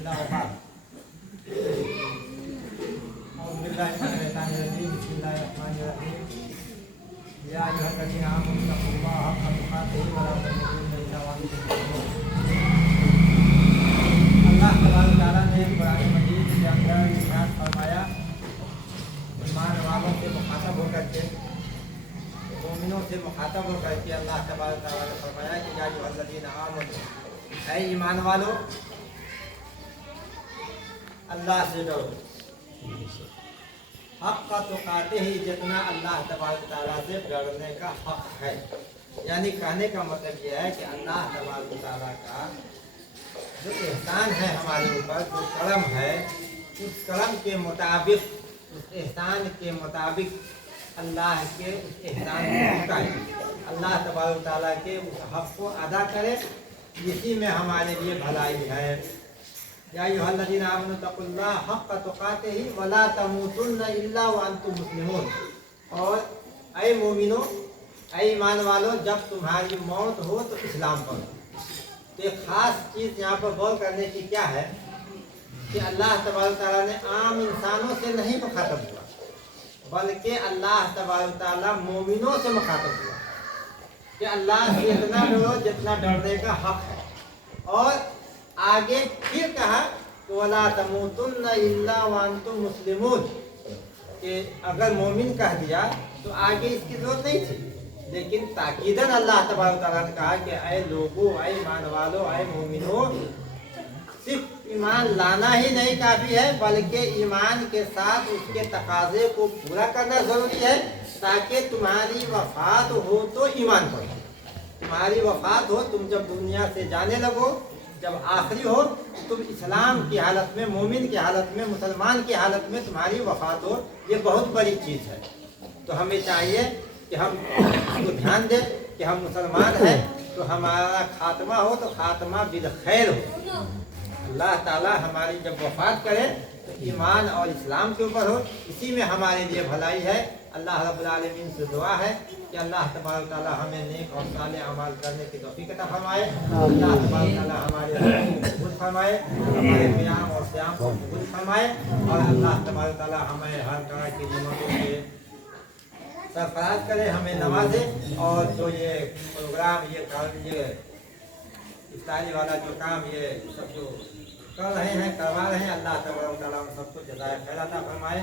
बिस्मिल्लाह वबाद बिस्मिल्लाहिर्रहमानिर्रहीम या अय्युहल्लज़ीना आमनू तक़ुल्लाह हक़्क़ तुक़ातिही व ला तमूतुन्ना इल्ला व अंतुम मुस्लिमून। अल्लाह तबारक व तआला ने कुरान मजीद के अंदर इरशाद फरमाया, ईमान वालों से मुखातब होकर के, मोमिनों से मुखातब होकर के अल्लाह तबारक व तआला ने फरमाया कि या अय्युहल्लज़ीना आमनू, ऐ ईमान वालों, अल्लाह से डरो, हक़ तुक़ाते ही, जितना अल्लाह तबारक तआला से डरने का हक़ है। यानी कहने का मतलब यह है कि अल्लाह तबारक तआला का जो एहसान है हमारे ऊपर, जो करम है, उस करम के मुताबिक, उस एहसान के मुताबिक अल्लाह के उस एहसान को चुकाए, अल्लाह तबारक तआला के उस हक़ को अदा करे, इसी में हमारे लिए भलाई है। या अय्युहल्लज़ीना आमनू तक़ुल्लाह हक़्क़ तुक़ातिही व ला तमूतुन्ना इल्ला व अंतुम मुस्लिमून। और ऐ मोमिनो, ऐ ईमान वालों, जब तुम्हारी मौत हो तो इस्लाम पढ़ो। तो एक ख़ास चीज़ यहाँ पर गौर करने की क्या है कि अल्लाह तबारक तआला ने आम इंसानों से नहीं मुखातब हुआ, बल्कि अल्लाह तबारक तआला मोमिनों से मुखातब हुआ कि अल्लाह से इतना डरो जितना डरने का हक़ है। और आगे फिर कहा कि वला तमूतुन्ना इल्ला व अंतुम मुस्लिमून, कि अगर मोमिन कह दिया तो आगे इसकी जरूरत नहीं थी, लेकिन ताकीदन अल्लाह तबारक तआला ने कहा कि ऐ लोगों, ऐ ईमान वालों, ऐ मोमिनों, सिर्फ ईमान लाना ही नहीं काफ़ी है, बल्कि ईमान के साथ उसके तकाजे को पूरा करना ज़रूरी है, ताकि तुम्हारी वफ़ात हो तो ईमान पर, तुम्हारी वफ़ात हो, तुम जब दुनिया से जाने लगो, जब आखिरी हो, तुम इस्लाम की हालत में, मोमिन की हालत में, मुसलमान की हालत में तुम्हारी वफ़ात हो, ये बहुत बड़ी चीज़ है। तो हमें चाहिए कि हम इसको ध्यान दें कि हम मुसलमान हैं, तो हमारा खात्मा हो तो खात्मा बिल खैर हो। अल्लाह ताला हमारी जब वफ़ात करे तो ईमान और इस्लाम के ऊपर हो, इसी में हमारे लिए भलाई है। अल्लाह रब्बुल आलमीन से दुआ है कि अल्लाह तबारक ताला हमें नेक और सालेह अमाल करने की तौफीक अता फरमाए। अल्लाह तबारक ताला हमारे रुकू को कबूल फरमाए, हमारे क़ियाम और सियाम को कबूल फरमाए, और अल्लाह तबारक ताला हमें हर तरह की नेमतों से सरफराज करे, हमें नवाजे। और जो ये प्रोग्राम, ये इफ्तारी वाला जो काम, ये सब जो कर रहे हैं, करवा रहे हैं, अल्लाह तबारक ताला हम सबको जज़ाए खैर अता फरमाए।